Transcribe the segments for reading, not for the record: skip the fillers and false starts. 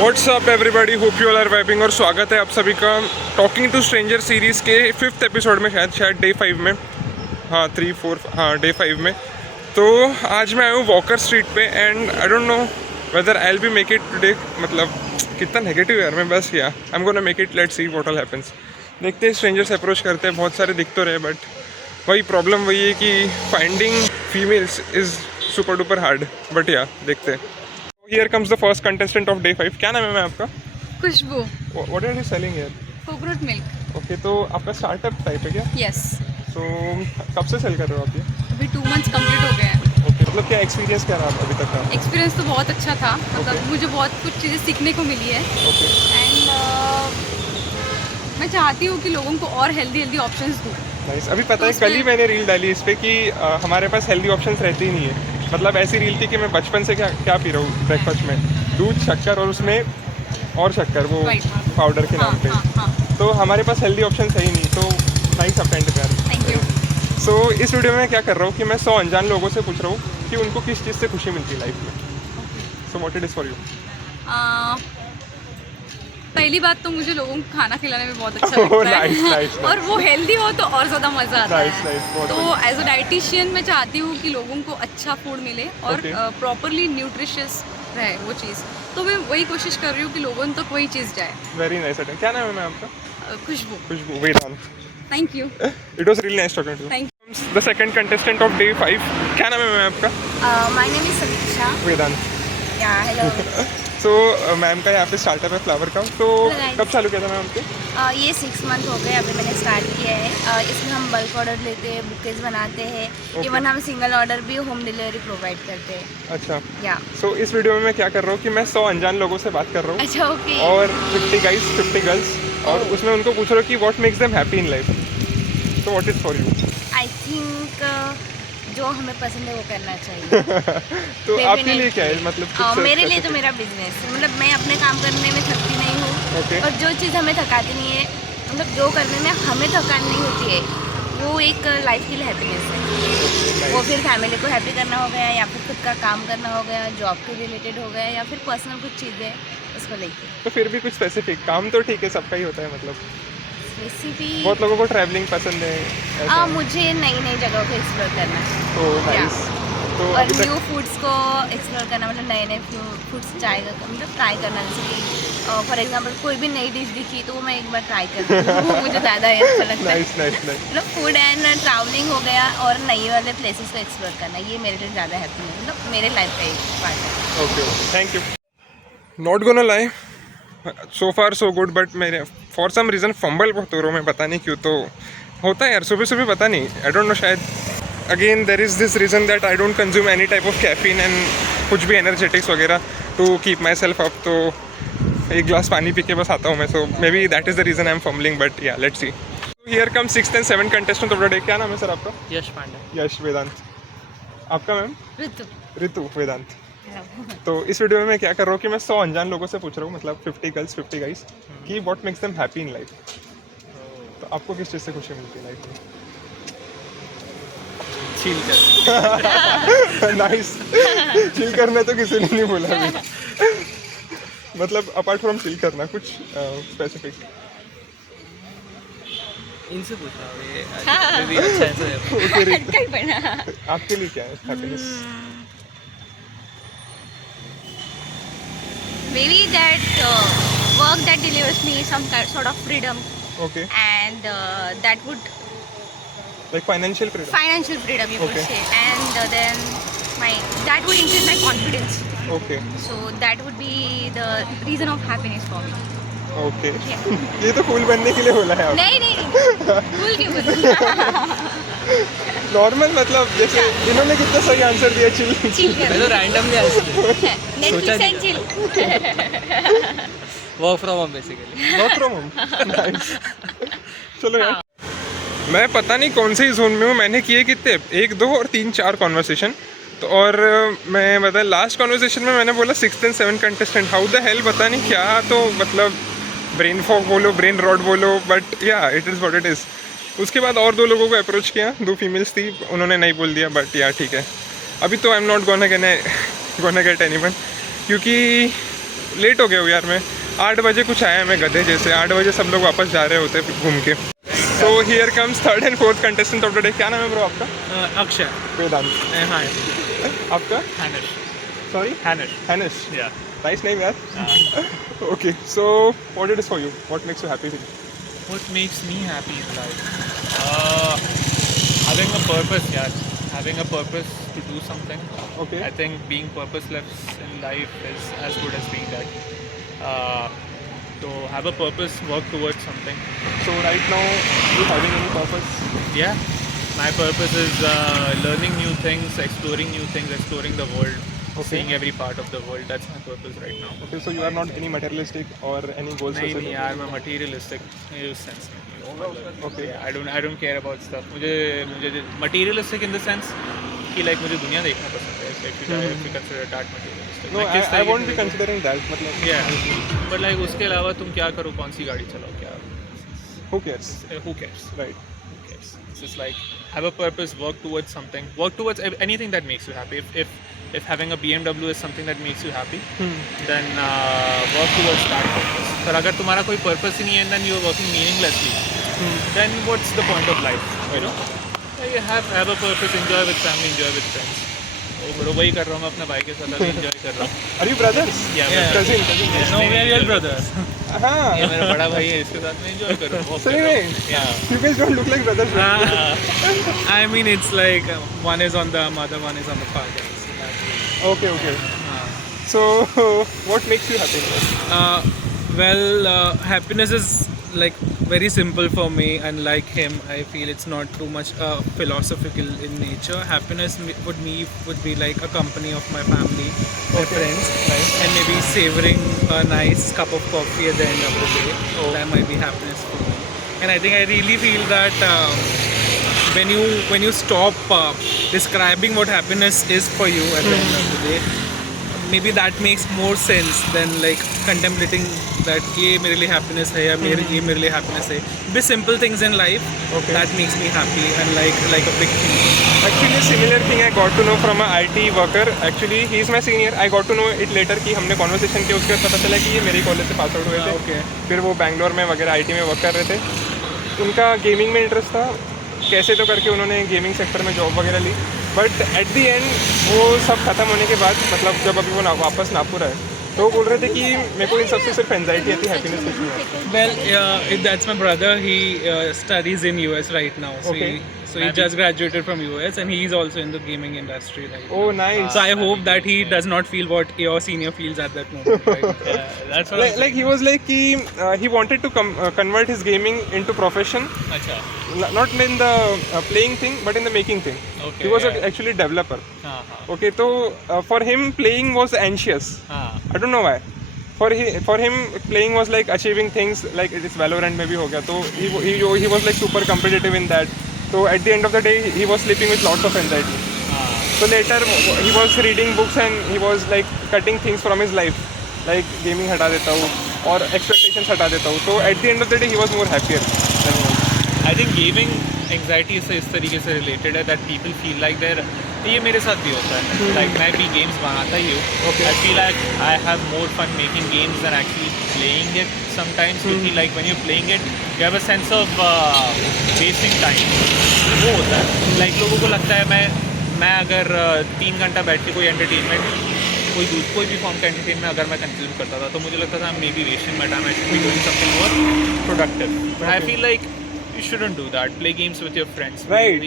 WhatsApp everybody, hope you all are vibing. और स्वागत है आप सभी का टॉकिंग टू स्ट्रेंजर सीरीज़ के 5th एपिसोड में, शायद डे 5 में, हाँ 3 4 हाँ डे 5 में। तो आज मैं आया हूँ वॉकर स्ट्रीट पे and I don't know whether I will be make it today. मतलब कितना नेगेटिव यार मैं, बस या I am gonna make it, let's see what will happens. देखते हैं, स्ट्रेंजर्स अप्रोच करते हैं, बहुत सारे दिख तो रहे, बट वही प्रॉब्लम वही है कि finding females is super duper hard. But या देखते हैं। Here comes the first contestant of day 5. क्या नाम है मैम आपका? खुशबू। What are you selling here? Coconut milk. Okay, तो आपका स्टार्टअप टाइप है क्या? यस। So कब से सेल कर रहे हो आप ये? अभी 2 मंथ्स कंप्लीट हो गए हैं। Okay, मतलब क्या एक्सपीरियंस क्या रहा अभी तक का? एक्सपीरियंस तो बहुत अच्छा था, मतलब Okay. मुझे बहुत कुछ चीज़ें सीखने को मिली है। Okay. एंड मैं चाहती हूँ कि लोगों को और हेल्दी ऑप्शंस दूँ। Nice. अभी पता है तो कल ही उसमें- मैंने रील डाली इस पे कि हमारे पास हेल्दी ऑप्शंस रहते ही नहीं है। मतलब ऐसी रील थी कि मैं बचपन से क्या पी रहा हूँ ब्रेकफास्ट में, दूध, शक्कर और उसमें और शक्कर, वो Right. पाउडर के नाम पे। हाँ। तो हमारे पास हेल्दी ऑप्शन है ही नहीं। तो नाइस अटेंड प्यार। Thank you. सो इस वीडियो में क्या कर रहा हूँ कि मैं 100 अनजान लोगों से पूछ रहा हूँ कि उनको किस चीज़ से खुशी मिलती है लाइफ में। सो what it is for you? पहली बात तो मुझे लोगों को खाना खिलाने में बहुत अच्छा Oh, लगता nice, है। nice, nice. और वो हेल्दी हो तो और ज़्यादा मज़ा आता Nice, है। nice, बहुत तो बढ़िया। एज अ डाइटिशियन मैं चाहती हूँ कि लोगों को अच्छा फूड मिले और Okay. प्रॉपरली न्यूट्रिशियस रहे वो चीज़। तो मैं वही कोशिश कर रही हूँ कि लोगों तक वही चीज़ जाए। Very nice attempt. क्या नाम है मैम आपका? Khushboo. Khushboo, Vedant. Thank you. It was really nice talking to you. Thank the second contestant of day 5। क्या नाम है मैम आपका? माय नेम इज समीक्षा। वेदांत। या हेलो। सो मैम का यहाँ पे स्टार्टअप है फ्लावर का। तो Right. कब चालू किया था मैम आपके? ये 6 मंथ हो गए अभी मैंने स्टार्ट किया है। इसमें हम बल्क ऑर्डर लेते हैं, बुकेज बनाते हैं। Okay. इवन हम सिंगल ऑर्डर भी होम डिलीवरी प्रोवाइड करते हैं। अच्छा। या सो इस वीडियो में मैं क्या कर रहा हूँ कि मैं 100 अनजान लोगों से बात कर रहा हूँ अच्छा ओके। और 50 गाइज 50 गर्ल्स, और उसमें उनको पूछ रहा हूँ कि what makes them happy in life. So what is for you? I think जो हमें पसंद है वो करना चाहिए। तो Maybe आपके नहीं। लिए क्या है, मतलब कुछ मेरे लिए तो specific? मेरा बिजनेस है। मतलब मैं अपने काम करने में थकती नहीं हूँ। Okay. और जो चीज़ हमें थकाती नहीं है, मतलब जो करने में हमें थकान नहीं होती है, वो एक लाइफ की हैप्पीनेस है। वो फिर फैमिली को हैप्पी करना हो गया, या फिर खुद का काम करना हो गया, जॉब के रिलेटेड हो गया, या फिर पर्सनल कुछ चीज़ें उसको लेके। तो फिर भी कुछ स्पेसिफिक काम तो ठीक है, सबका ही होता है। मतलब रेसिपी बहुत लोगों को ट्रैवलिंग पसंद है ऐसा। मुझे नई नई जगहों को एक्सप्लोर करना है। तो नाइस। तो और अभी न्यू तक फूड्स को एक्सप्लोर करना, मतलब नए नए फूड्स मतलब ट्राई करना। जैसे कि फॉर एग्जांपल कोई भी नई डिश दिखी तो वो मैं एक बार ट्राई करती हूँ। वो मुझे ज़्यादा अच्छा लगता है। Nice nice nice. मतलब फूड एंड ट्रैवलिंग हो गया और नए वाले प्लेसेस को एक्सप्लोर करना, ये मेरे लिए ज़्यादा हैप्पी है। मतलब मेरे लाइफ का एक पार्ट है। Okay, thank you. Not gonna lie, so far so good, but मेरे फॉर सम रीज़न फंबल बहुत हो रहा हूँ मैं, पता नहीं क्यों। तो होता है यार सुबह सुबह, पता नहीं, आई डोंट नो, शायद again there is this reason that I don't consume any type of caffeine and कुछ भी एनर्जेटिक्स वगैरह to keep myself up. तो एक ग्लास पानी पी के बस आता हूँ मैं। So maybe that is the reason I am fumbling, but yeah let's see. Here come 6th and 7th contestant of the day. क्या नाम है सर आपका? यश पांडे। यश वेदांत। आपका मैम? ऋतु। ऋतु वेदांत। तो इस वीडियो में मैं क्या कर रहा हूँ कि मैं 100 अनजान लोगों से पूछ रहा हूँ, मतलब 50 गर्ल्स 50 गाइस, कि what makes them happy in life. तो आपको किस चीज़ से खुशी मिलती है लाइफ में? चिल कर। नाइस। चिल करना तो किसी ने नहीं बोला अभी। मतलब अपार्ट फ्रॉम चिल करना कुछ स्पेसिफिक। इनसे पूछ रहा हूँ, ये भी अच्छा है। आपके लिए क्या है happiness? Maybe that work that delivers me some sort of freedom okay, and that would like financial freedom. financial freedom you could Okay. say, and then that would increase my confidence. Okay So that would be the reason of happiness for me. Okay. Yeah. ये तो cool बनने के लिए बोला है आप। नहीं भूल क्यों बोलूं? नॉर्मल, मतलब जैसे इन्होंने कितना सही आंसर दिया, चिल। चिल मैं तो रैंडमली आंसर दिया। Netflix and नहीं chill. Work from home basically. Work from home. Nice. चलो यार, मैं पता नहीं कौन से जोन में हूँ। मैंने किए कितने, 1 2 और 3 4 कॉन्वर्सेशन। तो और मैं बता, लास्ट कॉन्वर्सेशन में मैंने बोला 6th and 7th contestant, how the hell, पता नहीं क्या। तो मतलब ब्रेन फॉग बोलो, ब्रेन रॉट बोलो, बट या it is what it is. उसके बाद और 2 लोगों को अप्रोच किया, 2 फीमेल्स थी, उन्होंने नहीं बोल दिया, बट या ठीक है। अभी तो I am not gonna get anyone, क्योंकि लेट हो गया हूँ यार मैं, 8 बजे कुछ आया मैं गधे जैसे, 8 बजे सब लोग वापस जा रहे होते घूम के। So here comes third and fourth contestant of the day. क्या नाम है ब्रो आपका? अक्षय। वेदांत। हाँ। आपका? Hanish. Sorry? Hanish. Hanish। Yeah. Nice name यार। Okay, so what it is for you, what makes you happy? What makes me happy in life? Having a purpose, yeah. Having a purpose to do something. Okay. I think being purposeless in life is as good as being dead. So have a purpose, work towards something. So right now you having any purpose? Yeah. My purpose is learning new things, exploring new things, exploring the world, Okay. seeing every part of the world. That's my purpose right now. Okay, so you are not any materialistic or any goals? नहीं यार मैं materialistic ये उस sense में नहीं हूँ। Okay. Yeah, I don't care about stuff. मुझे materialistic in the sense कि like मुझे दुनिया देखना पसंद है। If you consider that materialistic. No, मैं किस I तरीके won't से be देखूँ? considering that. मतलब Yeah. But like उसके अलावा तुम क्या करो, कौन सी गाड़ी चलाओ, क्या? who cares? Who cares? Right. Who cares? It's just like have a purpose, work towards something, work towards anything that makes you happy. If having a BMW is something that makes you happy, then work towards that purpose. पर अगर तुम्हारा कोई purpose ही नहीं है, then you're working meaninglessly. Then what's the point of life? You know? So you have a purpose, enjoy with family, enjoy with friends. बड़ो वही कर रहा हूँ मैं अपने भाई के साथ, अभी enjoy कर रहा हूँ. Are you brothers? Yeah. Cousin. No, we are real brothers. हाँ. ये मेरा बड़ा भाई है, इसके साथ मैं enjoy कर रहा हूँ. सही में? Yeah. You guys don't look like brothers. I mean, it's like one is on the mother, one is on the father. So that way. Okay. So what makes you happy? Happiness is like very simple for me, and like him, I feel it's not too much philosophical in nature. Happiness would be like a company of my family, my friends, and maybe savoring a nice cup of coffee at the end of the day. That might be happiness for me. And I think I really feel that when you stop describing what happiness is for you at the end of the day, maybe that makes more sense than like contemplating that ये मेरे लिए happiness है या ये मेरे लिए happiness है. Be simple things in life that makes me happy and like a big thing. Actually a similar thing I got to know from a IT worker. Actually he is my senior. I got to know it later कि हमने conversation किया, उसके बाद पता चला कि ये मेरे कॉलेज से पास आउट हुए थे. फिर वो बैंगलोर में वगैरह IT में वर्क कर रहे थे. उनका गेमिंग में इंटरेस्ट था, कैसे तो करके उन्होंने गेमिंग सेक्टर में जॉब वगैरह ली. बट एट दी एंड वो सब खत्म होने के बाद, मतलब जब अभी वो वापस नागपुर आए, तो वो बोल रहे थे कि मेरे को इन सबसे सिर्फ एंजाइटी आती है, हैप्पीनेस कुछ नहीं है. Well, that's my brother. He studies in US right now. So Okay. he just graduated from US, and he's also in the gaming industry right now. Oh nice. So I hope that he does not feel what your senior feels at that moment. Right? That's what like he was like he wanted to convert his gaming into profession, अच्छा. not in the playing thing but in the making thing. Okay, He was yeah. actually developer. हाँ. Okay, so for him playing was anxious. हाँ. I don't know why. For him playing was like achieving things, like it is Valorant में भी हो गया, तो he was like super competitive in that. So at the end of the day he was sleeping with lots of anxiety. So later he was reading books and he was like cutting things from his life, like gaming हटा देता हूँ और expectations हटा देता हूँ. So at the end of the day he was more happier than he was. I think gaming anxiety से इस तरीके से related है that people feel like they're, ये मेरे साथ भी होता है. Like मैं भी games बनाता ही हूँ. I feel like I have more fun making games than actually playing it sometimes. क्योंकि like when you're playing it, you have a sense of wasting time. वो होता है. Like लोगों को लगता है मैं अगर 3 घंटा बैठ के कोई entertainment, कोई भी फॉर्म का एंटरटेनमेंट अगर मैं कंज्यूम करता था, तो मुझे लगता था may be wasting my time, I should be doing something more productive. But I feel like you shouldn't do that. Play games with your friends. Right.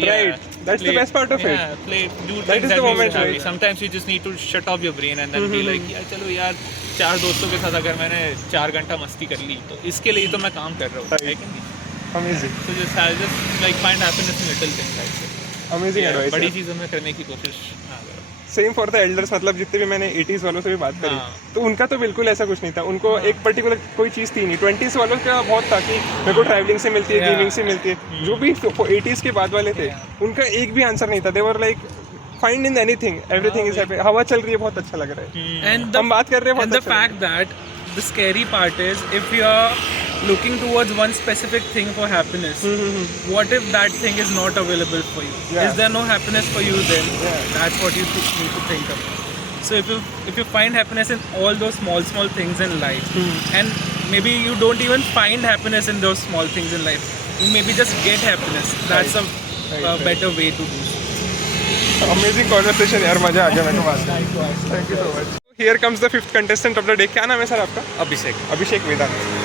That's the best part of it. Yeah, do That things is that the make you moment, happy. right? Sometimes you just need to shut off your brain and then be like, यार चलो यार 4 दोस्तों के साथ अगर मैंने 4 घंटा मस्ती कर ली, तो इसके लिए तो मैं काम कर रहा हूँ. Right. है कि नहीं? Amazing. So just like find happiness in little things. I say. Amazing Yeah, advice. बड़ी चीज़ों में करने की कोशिश ना करो. Same for the elders. मतलब जितने भी मैंने 80s वालों से भी बात करी, हाँ. तो उनका तो बिल्कुल ऐसा कुछ नहीं था. उनको एक पर्टिकुलर कोई चीज़ थी नहीं. 20s वालों का बहुत था कि मेरे को ट्रैवलिंग से मिलती है, गेमिंग से मिलती है. जो भी 80s के बाद वाले थे, उनका एक भी आंसर नहीं था. They were like find in anything, everything is happy. हवा चल रही है, बहुत अच्छा लग रहा है. And हम बात कर रहे हैं, and बहुत the fact that the scary part is, if you are looking towards one specific thing for happiness, what if that thing is not available for you? Yeah. Is there no happiness for you then? Yeah. That's what you need to think about. So if you find happiness in all those small things in life, and maybe you don't even find happiness in those small things in life, you maybe just get happiness. That's a better way to do so. Amazing conversation यार, मजा आ गया मेरे को बात करके। Thank you so much. Here comes the fifth contestant of the day. क्या नाम है सर आपका? अभिषेक। अभिषेक वेदांत।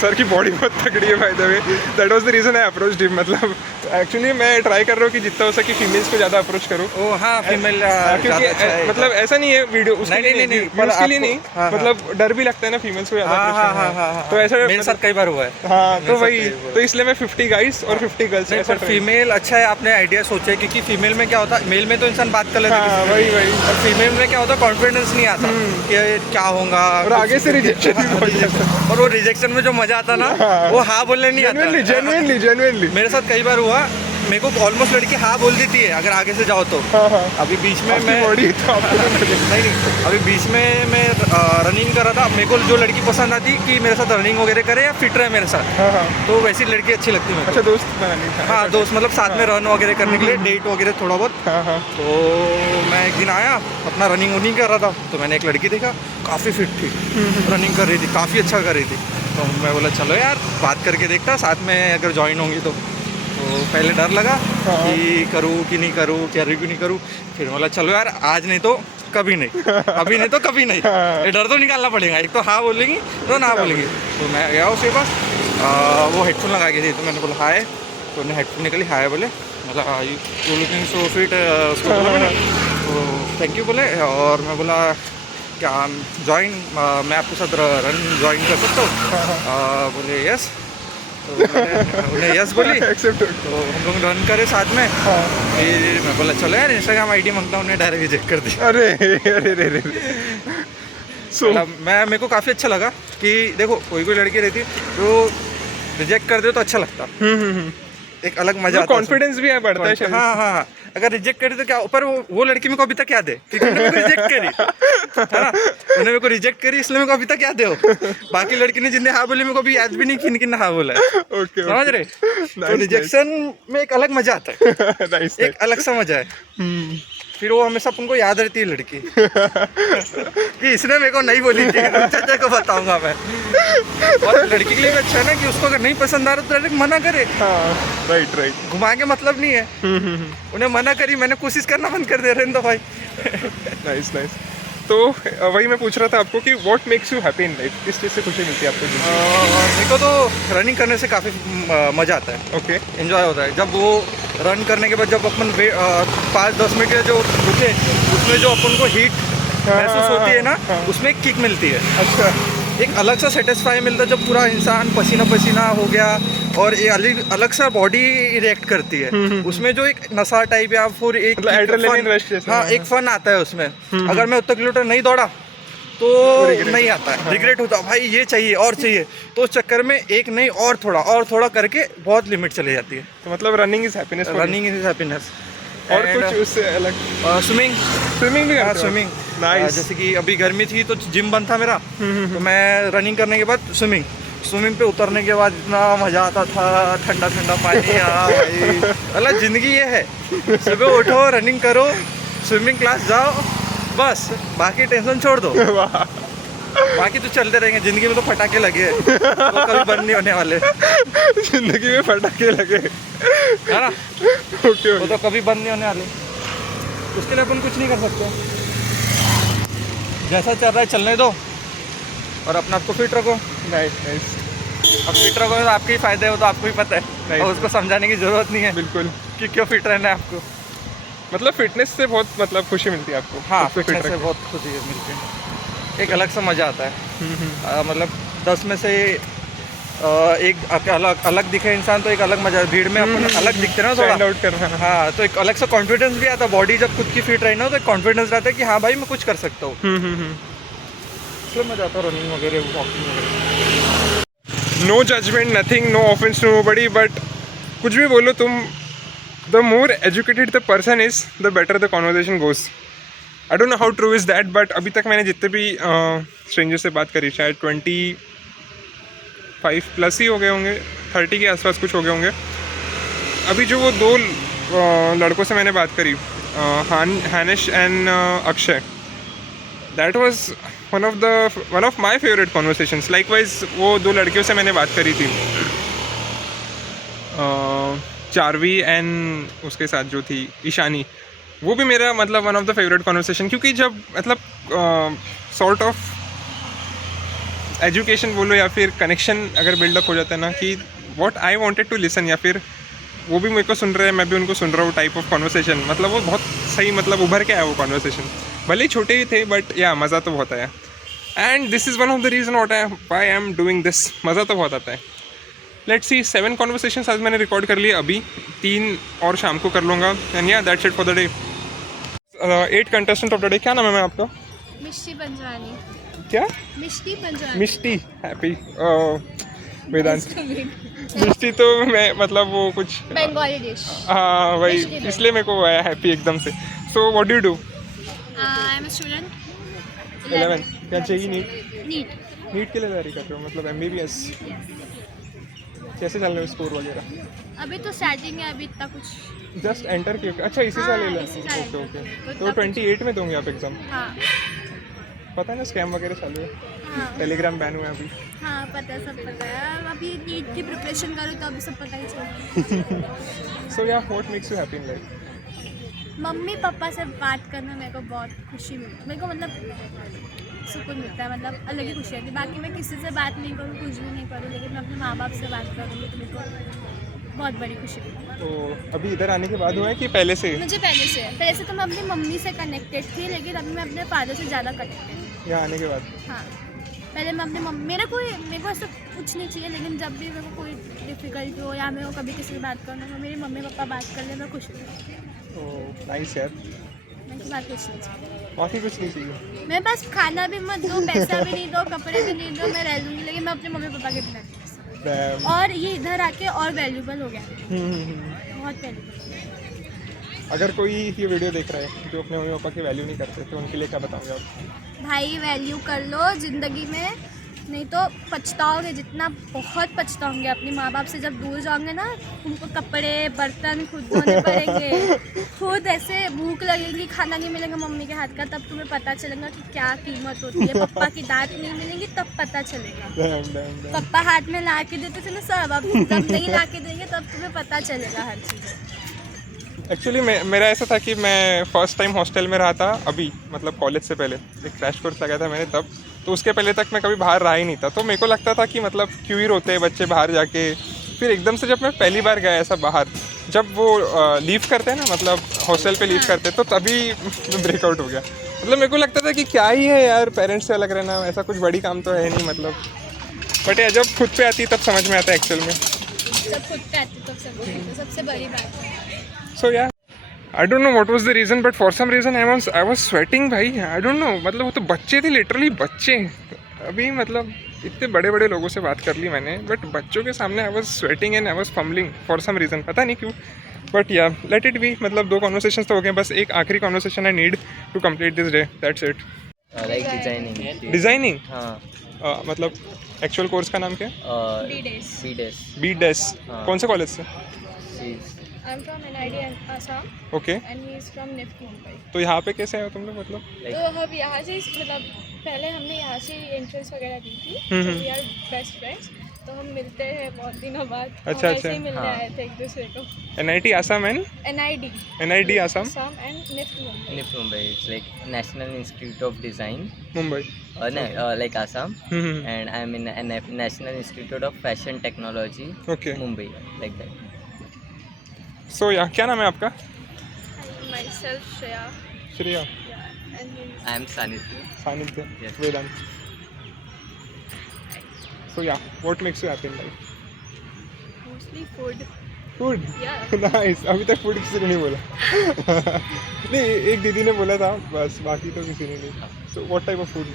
सर की बॉडी बहुत तगड़ी है by the way, that was the reason I approached him. मतलब एक्चुअली मैं ट्राई कर रहा हूँ कि जितना हो सके फीमेल्स को ज़्यादा अप्रोच करूँ। ओ हाँ, फीमेल क्योंकि मतलब ऐसा नहीं है वीडियो उसके नहीं, लिए नहीं, नहीं, पर उसके लिए आपको- नहीं, हाँ, मतलब डर भी लगता है ना फीमेल्स को ज़्यादा approach करने में। तो ऐसा मेरे साथ कई बार हुआ है। हाँ, तो मेरे साथ वही कई बार तो इसलिए मैं 50 गाइस और 50 गर्ल्स नहीं, ऐसा पर फीमेल अच्छा है, आपने आइडिया सोचा है, क्योंकि फीमेल में क्या होता है, मेल में तो इंसान बात कर लेता है हाँ, किसी से वही भी। वही और फीमेल में क्या होता है, कॉन्फिडेंस नहीं आता कि क्या होगा, और आगे से रिजेक्शन भी बहुत रिजेक्शन। और वो रिजेक्शन में जो मजा आता ना, वो हाँ बोलने नहीं आता। जेन्युइनली मेरे साथ कई बार हुआ, मेरे को ऑलमोस्ट लड़की हाँ बोल देती है अगर आगे से जाओ तो। अभी बीच में मैं बॉडी तो आपको नहीं, अभी बीच में मैं रनिंग कर रहा था। मेरे को जो लड़की पसंद आती कि मेरे साथ रनिंग वगैरह करे या फिट रहे मेरे साथ, तो वैसी लड़की अच्छी लगती है मेरे अच्छा को। दोस्त बनानी था। हाँ, दोस्त मतलब साथ में रन वगैरह करने के लिए, डेट वगैरह थोड़ा बहुत। हाँ तो मैं एक दिन आया, अपना रनिंग वनिंग कर रहा था, तो मैंने एक लड़की देखा, काफ़ी फिट थी, रनिंग कर रही थी, काफ़ी अच्छा कर रही थी। तो मैं बोला चलो यार बात करके देखता, साथ में अगर ज्वाइन होंगी तो पहले डर लगा कि करूँ कि नहीं करूँ, करूँ कि नहीं करूँ। फिर बोला चलो यार आज नहीं तो कभी नहीं, अभी नहीं तो कभी नहीं, ये डर तो निकालना पड़ेगा। एक तो हाँ बोलेंगी तो ना बोलेंगी। तो मैं गया उसके पास, वो हेडफोन लगा के थी, तो मैंने बोला हाय, तो उन्हें हेडफोन निकली, हाय बोले, मतलब यू लुकिंग सो फिट, उसको बोला मैंने, तो थैंक यू बोले। और मैं बोला क्या ज्वाइन, मैं आपके साथ रन ज्वाइन कर सकता हूँ? बोले यस। तो उन्हें यस बोली, एक्सेप्ट। तो हम लोग रन करे साथ में। फिर मैं बोला चलो यार इंस्टाग्राम आईडी मांगता हूँ, उन्हें डायरेक्ट रिजेक्ट कर दिया। अरे अरे अरे सो मेरे को काफ़ी अच्छा लगा कि देखो कोई लड़की रहती है तो रिजेक्ट कर दो तो अच्छा लगता, एक अलग मजा आता है। कॉन्फिडेंस भी है बढ़ता है शायद। हाँ हाँ हाँ, अगर रिजेक्ट करे तो क्या, पर वो लड़की मेरे को अभी तक याद है क्योंकि उन्होंने मेरे को रिजेक्ट करी है ना, उन्होंने मेरे को रिजेक्ट करी, इसलिए मेरे को अभी तक याद है वो। बाकी लड़की ने जिन्हें हाँ बोली मेरे को अभी याद भी नहीं किन किन हाँ बोला है। ओके समझ रहे? तो रिजेक्शन में एक अलग मजा आता है, नाइस। एक अलग सा मजा है। फिर वो हमेशा अपन को याद रहती है लड़की कि इसने मेरे को नहीं बोली थी, चाचा को बताऊंगा मैं। और लड़की के लिए भी अच्छा है ना कि उसको अगर नहीं पसंद आ रहा तो डायरेक्ट मना करे। हाँ राइट। घुमा के मतलब नहीं है, उन्हें मना करी, मैंने कोशिश करना बंद कर दे रहे तो भाई। नाइस। तो वही मैं पूछ रहा था आपको कि what makes you happy in life, किस चीज़ से खुशी मिलती है आपको? मेरे को तो रनिंग करने से काफ़ी मज़ा आता है, ओके। एंजॉय होता है। जब वो रन करने के बाद जब अपन 5-10 मिनट के जो रुके, उसमें जो अपन को हीट महसूस होती है ना, उसमें एक किक मिलती है। अच्छा। एक अलग सा सेटिस्फाई मिलता है जब पूरा इंसान पसीना पसीना हो गया और ये अलग सा बॉडी रिएक्ट करती है। उसमें जो एक नशा टाइप या फिर एक मतलब एड्रेनलिन रश जैसा। हाँ, एक फन आता है उसमें। अगर मैं उतना किलोमीटर नहीं दौड़ा तो नहीं आता है, रिग्रेट होता है, भाई ये चाहिए और चाहिए। तो उस चक्कर में एक नहीं और थोड़ा करके बहुत लिमिट चली जाती है। तो मतलब running is happiness. Running is happiness. और कुछ उससे अलग? स्विमिंग भी करते हो? Swimming nice. जैसे कि अभी गर्मी थी तो जिम बंद था मेरा, तो मैं रनिंग करने के बाद स्विमिंग पे उतरने के बाद इतना मजा आता था, ठंडा पानी। हाँ भाई, मतलब जिंदगी ये है, सुबह उठो, रनिंग करो, स्विमिंग क्लास जाओ, बस बाकी टेंशन छोड़ दो। बाकी तो चलते रहेंगे, जिंदगी में तो फटाके लगे हैं, वो कभी बंद नहीं होने वाले। जिंदगी में फटाके लगे है ना, ओके। वो तो कभी बंद नहीं होने वाले, उसके लिए अपन कुछ नहीं कर सकते। जैसा चल रहा है चलने दो और अपने आप को फिट रखो। नाइस। अब फिट रखो तो आपके ही फायदे हो, तो आपको ही पता है, और उसको समझाने की जरूरत नहीं है बिल्कुल। कि क्यों फिट रहना है आपको। मतलब फिटनेस से बहुत मतलब खुशी मिलती है आपको? हाँ, खुद को फिटनेस fit से रख- बहुत खुशी मिलती है, एक अलग सा मज़ा आता है। मतलब 10 में से एक अलग दिखे इंसान तो एक अलग मजा है। भीड़ में अपन अलग दिखते हैं ना स्टैंड थोड़ा, आउट करना। हाँ, तो एक अलग सा कॉन्फिडेंस भी आता है। बॉडी जब खुद की फिट रही ना तो एक कॉन्फिडेंस रहता है कि हाँ भाई मैं कुछ कर सकता हूँ। इसलिए मजा आता है रनिंग वगैरह, वॉकिंग वगैरह। No judgement, nothing, no offence to nobody, but कुछ भी बोलो तुम, the more educated the person is the better the conversation goes. I don't know how true is that, but अभी तक मैंने जितने भी स्ट्रेंजर से बात करी, शायद 25 प्लस ही हो गए होंगे, 30 के आसपास कुछ हो गए होंगे। अभी जो वो दो लड़कों से मैंने बात करी, Hanish and Akshay, that was one of my favourite conversations. Likewise वो 2 लड़कियों से मैंने बात करी थी, चारवी एंड उसके साथ जो थी ईशानी. वो भी मेरा मतलब one of the favourite conversation, क्योंकि जब मतलब सॉर्ट ऑफ एजुकेशन बोलो या फिर कनेक्शन अगर बिल्डअप हो जाता है ना, कि what I wanted to listen, या फिर वो भी मेरे को सुन रहे हैं मैं भी उनको सुन रहा हूँ टाइप ऑफ कॉन्वर्सेशन, मतलब वो बहुत सही मतलब उभर के आया वो कॉन्वर्सेशन. भले ही छोटे ही थे बट या मज़ा तो बहुत आया. And this is one of the reason why I am doing this. मज़ा तो बहुत आता है. लेट्स सी 7 कॉन्वर्सेशंस आज मैंने रिकॉर्ड कर लिए, अभी 3 और शाम को कर लूँगा. एंड या that's it for the day. 8 contestant of the day. क्या नाम है मैं आपका? मिष्टी पंजवानी. क्या? मिष्टी पंजवानी. मिष्टी. हैप्पी. वेदांत. मिष्टी तो मैं मतलब वो कुछ बंगाली डिश. हाँ वही, इसलिए मेरे को आया हैप्पी एकदम से. So what do you do? I am a student. 11. क्या चाहिए? नीट. नीट. नीट के लिए तैयारी कर रहे हो मतलब MBBS. कैसे चल रहे हो स्कोर वगैरह? अभी तो स्टार्टिंग है, अभी इतना कुछ. जस्ट एंटर किए? अच्छा इसी साल ले इसी साल. Okay okay. तो 28 में दोगे आप एग्जाम? हाँ पता है ना स्कैम वगैरह चालू है, हाँ टेलीग्राम बैन हुआ है अभी. हाँ पता है, सब पता है. अभी नीट की प्रिपरेशन करो तो अभी सब पता ही चलेगा. सो या what makes you happy in life? Mummy papa से बात करना मेरे को बहुत खुशी मिलती है. मेरे को मतलब सुकून मिलता है, मतलब अलग ही खुशी आती है. बाकी मैं किसी से बात नहीं करूँ, कुछ भी नहीं करूँ, लेकिन मैं अपने माँ बाप से बात करूँगी तो मेरे को बहुत बड़ी खुशी मिलती है. तो अभी इधर आने के बाद हुआ है कि पहले से? मुझे पहले से तो मैं अपनी मम्मी से कनेक्टेड थी, लेकिन अभी मैं अपने फादर से ज़्यादा कनेक्टेड हूँ. यहाँ आने के बाद? हाँ पहले मैं अपने मम्मी, मेरे को ऐसा कुछ नहीं चाहिए, लेकिन जब भी मेरे को कोई डिफ़िकल्टी हो या मेरे को कभी किसी से बात करना हो, मेरी मम्मी पापा बात कर ले, मैं खुश हूँ. ओह नाइस यार. मेरे को बात कुछ नहीं चाहिए. बाकी कुछ नहीं चाहिए? मेरे पास खाना भी मत दो, पैसा भी नहीं दो, कपड़े भी नहीं दो, मैं रह लूँगी, लेकिन मैं अपने मम्मी पापा के बिना नहीं रह सकती. Damn. और ये इधर आके और वैल्यूबल हो गया, बहुत वैल्यूबल. अगर कोई ये वीडियो देख रहा है जो अपने मम्मी पापा की वैल्यू नहीं करते तो उनके लिए क्या बताओगे आप? भाई वैल्यू कर लो ज़िंदगी में, नहीं तो पछताओगे, जितना बहुत पछताओगे. अपने माँ बाप से जब दूर जाओगे ना, उनको कपड़े बर्तन खुद धोने पड़ेंगे, खुद ऐसे भूख लगेगी, खाना नहीं मिलेगा मम्मी के हाथ का, तब तुम्हें पता चलेगा कि क्या कीमत होती है. पापा की दांत नहीं मिलेंगी तब पता चलेगा. Damn, damn, damn. पापा हाथ में ला के देते थे ना सब, अब जब नहीं ला के देंगे तब तुम्हें पता चलेगा हर चीज़. एक्चुअली मेरा ऐसा था कि मैं फर्स्ट टाइम हॉस्टल में रहा था अभी, मतलब कॉलेज से पहले एक क्रैश कोर्स लगाया था मैंने तब. तो उसके पहले तक मैं कभी बाहर रहा ही नहीं था, तो मेरे को लगता था कि मतलब क्यों ही रोते हैं बच्चे बाहर जाके. फिर एकदम से जब मैं पहली बार गया ऐसा बाहर, जब वो लीव करते हैं ना, मतलब हॉस्टल पे लीव करते हैं, तो तभी ब्रेकआउट हो गया. मतलब मेरे को लगता था कि क्या ही है यार पेरेंट्स से अलग रहना, ऐसा कुछ बड़ी काम तो है नहीं मतलब. बट यार जब खुद पे आती तब समझ में आता है एक्चुअल में. जब खुद पे आती तब सबसे बड़ी बात है. So yeah, I don't know what was the reason, but for some reason I was sweating भाई. I don't know, मतलब वो तो बच्चे थे, लिटरली बच्चे. अभी मतलब इतने बड़े बड़े लोगों से बात कर ली मैंने, बट बच्चों के सामने I was sweating and I was fumbling for some reason, पता नहीं क्यों. बट या लेट इट बी. मतलब 2 कॉन्वर्सेशंस तो हो गए, बस एक आखिरी conversation I need to complete this day. That's it. Like designing. Designing? हाँ. मतलब एक्चुअल कोर्स का नाम क्या है? BDES. BDES. हाँ. कौन से कॉलेज से? I'm from NID Assam okay. and he is from NIFT Mumbai. तो यहाँ पे कैसे आए हो तुम लोग मतलब? तो हम यहाँ से मतलब पहले हमने यहाँ से एंट्रेंस वगैरह दी थी. वी आर बेस्ट फ्रेंड्स, तो हम मिलते हैं बहुत दिनों बाद. अच्छा, हम ऐसे ही अच्छा. मिलने हाँ. आए थे एक दूसरे को. NIT Assam and NID Assam Assam and NIFT Mumbai. NIFT Mumbai. It's like National Institute of Design. Mumbai. No, like Assam. Hmm. And I'm in National Institute of Fashion Technology. Okay. Mumbai. Like that. So yeah, क्या नाम है आपका? Myself Shreya. Shreya. And he is I'm Sanitya. सानिध्य. Yes. Vedanta. So yeah, what makes you happy in life? mostly food. Food. Yeah. Nice. अभी तक food किसी ने नहीं बोला. नहीं, एक दीदी ने बोला था बस, बाकी तो किसी ने नहीं. So what type of food?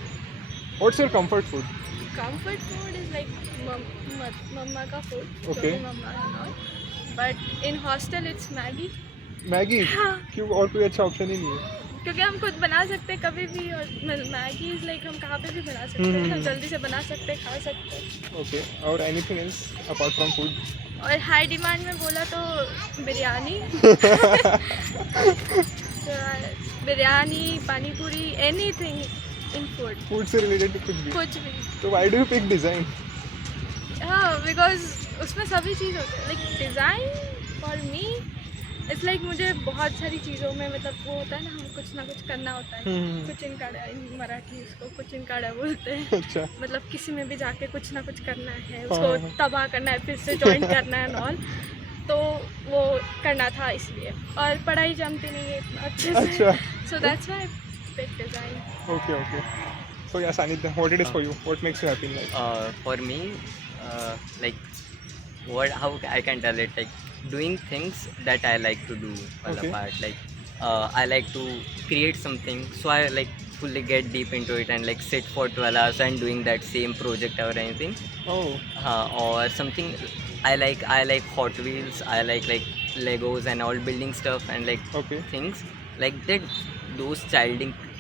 What's your comfort food? Comfort food is like mama ka food. Okay. Mama and all. But in hostel it's Maggi. Maggi? हाँ. क्यों, और कोई अच्छा ऑप्शन ही नहीं है? क्योंकि हम खुद बना सकते हैं कभी भी, और मैगी इज लाइक हम कहाँ पे भी बना सकते हैं ना, जल्दी से बना सकते हैं, खा सकते हैं. ओके. और anything else apart from food? और हाई डिमांड में बोला तो biryani. Biryani, pani puri, anything. In food, food से रिलेटेड कुछ भी. कुछ भी. तो why do you pick design? हाँ, बिकॉज उसमें सभी चीज़ होती है. Like design for me it's like मुझे बहुत सारी चीज़ों में मतलब वो होता है ना, हम कुछ ना कुछ करना होता है. कुछ इनकाड़ा, इन मराठी इसको कुछ इनकाड़ा बोलते हैं. अच्छा. मतलब किसी में भी जाके कुछ ना कुछ करना है, हाँ. उसको तबाह करना है, फिर से ज्वाइन करना है और तो वो करना था इसलिए. और पढ़ाई जमती नहीं है इतना अच्छे से, अच्छा. So that's why pick design. Okay. So yeah, Sanidhya, what it is for you? What makes you happy in life? For me, like how I can tell it, like doing things that I like to do all Okay. apart. Like I like to create something, so I like fully get deep into it and like sit for 12 hours and doing that same project or anything. Oh, Or something I like Hot Wheels. I like Legos and all building stuff and like okay. things like that. Those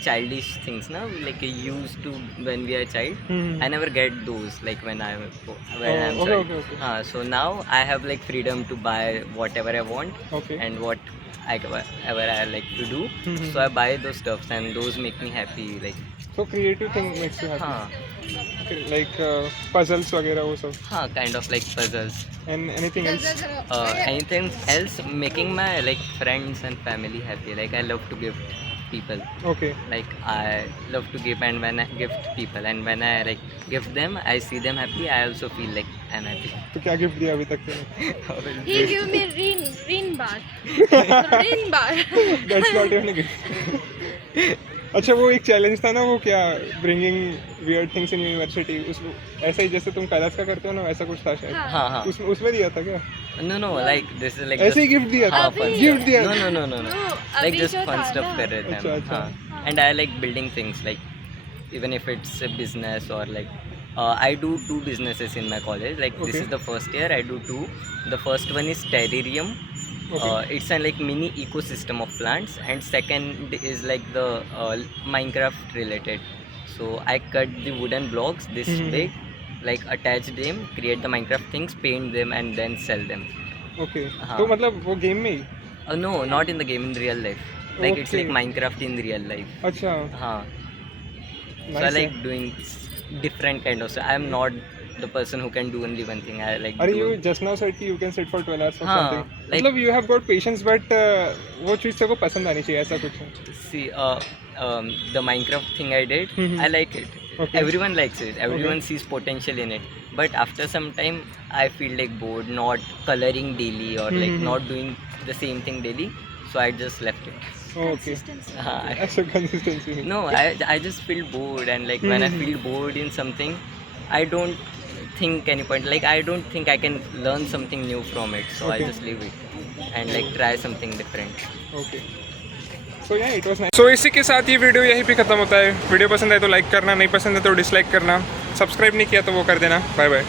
childish things now, like I used to when we are child. Hmm. I never get those like when I'm Oh, child. okay. So now I have like freedom to buy whatever I want Okay. and whatever I like to do. Mhm. So I buy those stuffs and those make me happy. Like So creative thing makes you happy. Like puzzles वगैरह वो सब. kind of like puzzles. And anything else? Anything else making my like friends and family happy. Like I love to gift people. Okay. Like I love to give, and when I gift people and when I like gift them, I see them happy. I also feel like I'm happy. तो क्या gift दिया अभी तक तूने? He give me rin bar. Rin bar. That's not even a gift. अच्छा, वो एक challenge था ना, वो क्या bringing weird things in university, उस ऐसा ही जैसे तुम कैलाश का करते हो ना, वैसा कुछ था शायद. हाँ. उसमें दिया था क्या? No, like this is like ऐसे ही गिफ्ट दिया था? fun gift stuff. दिया? No. No, Like अभी just जो fun था stuff ना, कर रहे थे हम. अच्छा. हाँ. And I like building things, like even if it's a business or like I do 2 businesses in my college. Like this Okay. is the first year I do 2. The first one is terrarium. Okay. It's a like mini ecosystem of plants, and second is like the Minecraft related. So I cut the wooden blocks this Mhm. big, like attach them, create the Minecraft things, paint them, and then sell them. Okay. हाँ. तो मतलब वो game में ही? No, not in the game, in real life. Like it's Okay. like Minecraft in real life. अच्छा. So I Nice. like doing different kind of stuff. I am not the person who can do only one thing. I like अरे do- you just now said कि you can sit for 12 hours or हाँ, something. like- मतलब you have got patience, but वो चीज़ तेरे को पसंद आनी चाहिए, ऐसा कुछ है. see the Minecraft thing I did. Mhm. I like it. Okay. Everyone likes it. Everyone sees potential in it. But after some time, I feel like bored, not coloring daily or like Mhm. not doing the same thing daily. So I just left it. Okay. हाँ. ऐसा consistency नहीं. No, I just feel bored, and like when I Mhm. feel bored in something, I don't think any point. Like I don't think I can learn something new from it, so Okay. I just leave it and like try something different. Okay. So yeah it was nice. सो इसी के साथ ये video यहीं पे ख़त्म होता है. Video पसंद आए तो लाइक करना, नहीं पसंद है तो डिसलाइक करना, सब्सक्राइब नहीं किया तो वो कर देना. Bye bye.